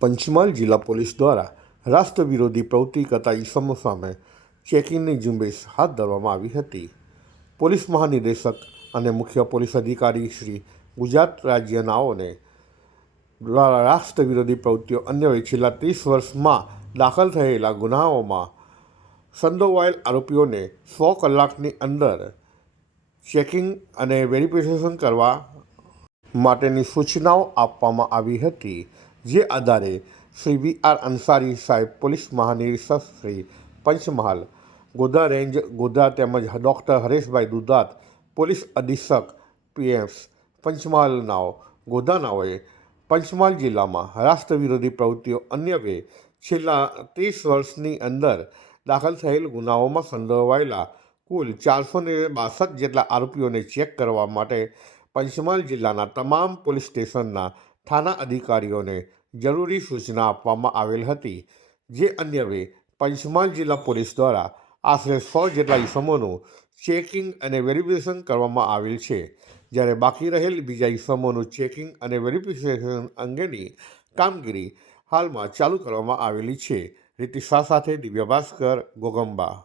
પંચમહાલ જિલ્લા પોલીસ દ્વારા રાષ્ટ્ર વિરોધી પ્રવૃત્તિ કરતા ઈસમો સામે ચેકિંગની ઝુંબેશ હાથ ધરવામાં આવી હતી. પોલીસ મહાનિદેશક અને મુખ્ય પોલીસ અધિકારી શ્રી ગુજરાત રાજ્યનાઓને દ્વારા રાષ્ટ્ર વિરોધી પ્રવૃત્તિઓ અન્વયે છેલ્લા ત્રીસ વર્ષમાં દાખલ થયેલા ગુનાઓમાં સંડોવાયેલ આરોપીઓને સો કલાકની અંદર ચેકિંગ અને વેરિફિકેશન કરવા માટેની સૂચનાઓ આપવામાં આવી હતી. જે આધારે શ્રી વી આર અંસારી સાહેબ, પોલીસ મહાનિરીક્ષક શ્રી પંચમહાલ ગોધા રેન્જ, ગોધરા તેમજ ડૉક્ટર હરેશભાઈ દુધાત, પોલીસ અધિક્ષક પીએમ્સ પંચમહાલનાઓ ગોધાનાઓએ પંચમહાલ જિલ્લામાં રાષ્ટ્ર વિરોધી પ્રવૃત્તિઓ અન્યવે છેલ્લા ત્રીસ વર્ષની અંદર દાખલ થયેલ ગુનાઓમાં સંડોવાયેલા કુલ ચારસો ને બાસઠ જેટલા આરોપીઓને ચેક કરવા માટે પંચમહાલ જિલ્લાના તમામ પોલીસ સ્ટેશનના થાના અધિકારીઓને જરૂરી સૂચના આપવામાં આવેલ હતી, જે અન્યવે પંચમહાલ જિલ્લા પોલીસ દ્વારા આશરે સો જેટલા ઇસમોનું ચેકિંગ અને વેરિફિકેશન કરવામાં આવેલ છે. જ્યારે બાકી રહેલ બીજા ઇસમોનું ચેકિંગ અને વેરિફિકેશન અંગેની કામગીરી હાલમાં ચાલુ કરવામાં આવેલી છે. રીતિશા સાથે દિવ્ય ભાસ્કર, ગોગંબા.